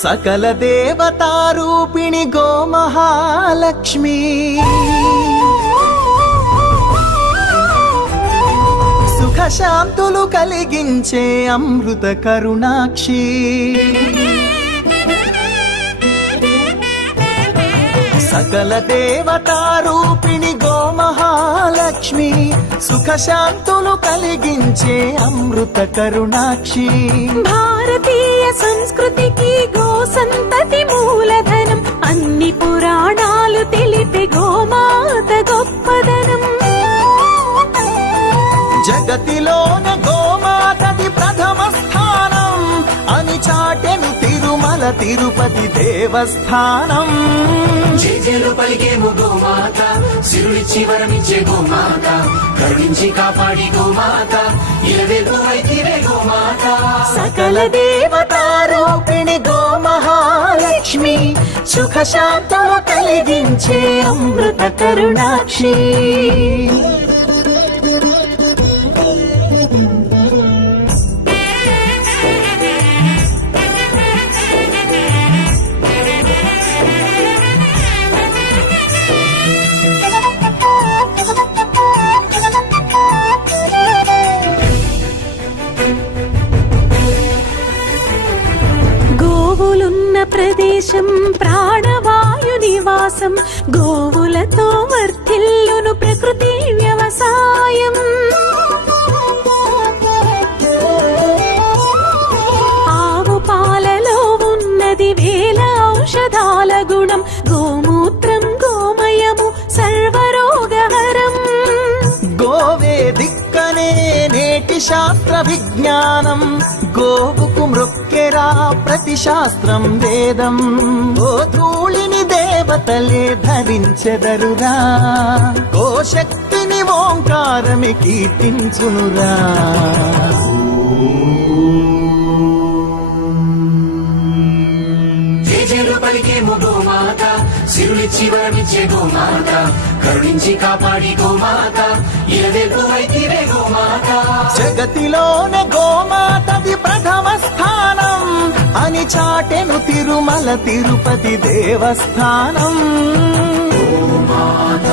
సకల దేవతారూపిణి గోమహాలక్ష్మి సుఖశాంతులు కలిగించే అమృత కరుణాక్షి సకల దేవతారూపిణి గోమహాలక్ష్మి సుఖశాంతులు కలిగించే అమృత కరుణాక్షి భారతీయ సంస్కృతికి గో సంతతి మూలధనం అన్ని పురాణాలు తెలిపే గోమాత గొప్పదనం జగతిలోన గోమాతది ప్రథమ స్థానం అని చాటెను తిరుమల తిరుపతి దేవస్థానం జేజేలు పలికేము గోమాత సిరులిచ్చి వరమిచ్చే గోమాత కరుణించి కాపాడి గోమాత ఇలవేల్పు వైతివే గోమాత సకల దేవతారూపిణి గోమహాలక్ష్మి సుఖశాంతము కలిగించే అమృత కరుణాక్షి గోవులున్న ప్రదేశం ప్రాణవాయు నివాసం గోవులతో వర్ధిల్లును ప్రకృతి వ్యవసాయం ఆవు పాలలో ఉన్నది వేల ఔషధాల గుణం గోమూత్రం గోమయము సర్వరోగహరం గోవే దిక్కనే నేటి శాస్త్ర విజ్ఞానం గోవుకు మృక్కెరా ప్రతి శాస్త్రం వేదం ఓ ధూళిని దేవతలే ధరించెదరురా ఓ శక్తిని ఓంకారమి కీర్తించునురా జేజేలు పలికేము గోమాత సిరులిచ్చి వరమిచ్చే గోమాత కరుణించి కాపాడి గోమాత ఇలవేల్పు వైతివే గోమాత జగతిలోన గోమాతది ప్రథమ స్థానం అని చాటెను తిరుమల తిరుపతి దేవస్థానం గోమాత